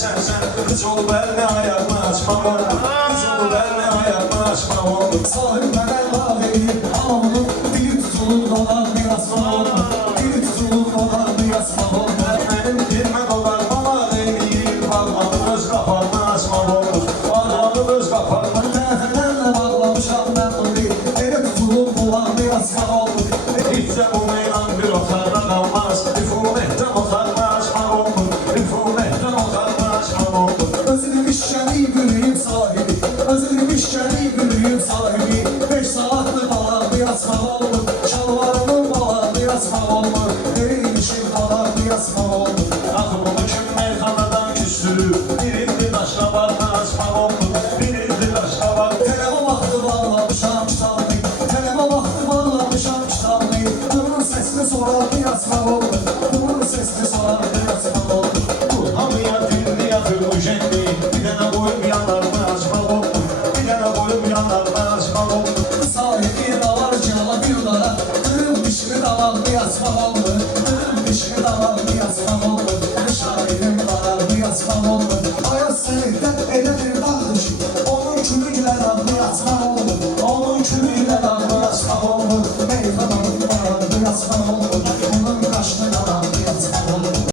düşersen kız ol benle ayağımı açmam olur. Kız ol benle ayağımı açmam olur. Sahibine laf edeyim ama bunun dili tutulur dolar bir asma olur. Dili tutulur dolar bir asma olur. Benim dilime dolar baba değil. Parmağım öz kapağını açmam olur. Parmağım öz kapağını. Defterle bağlamışam ben bunu değil. Dili tutulur dolar bir asma olur. İşte bu meydan bir otarda kalmaz. Üfumetten otarma açmam olur. Üfumetten otarma açmam olur. Özlemiş şeni gülüyüm sahibi. Özlemiş şeni gülüyüm sahibi.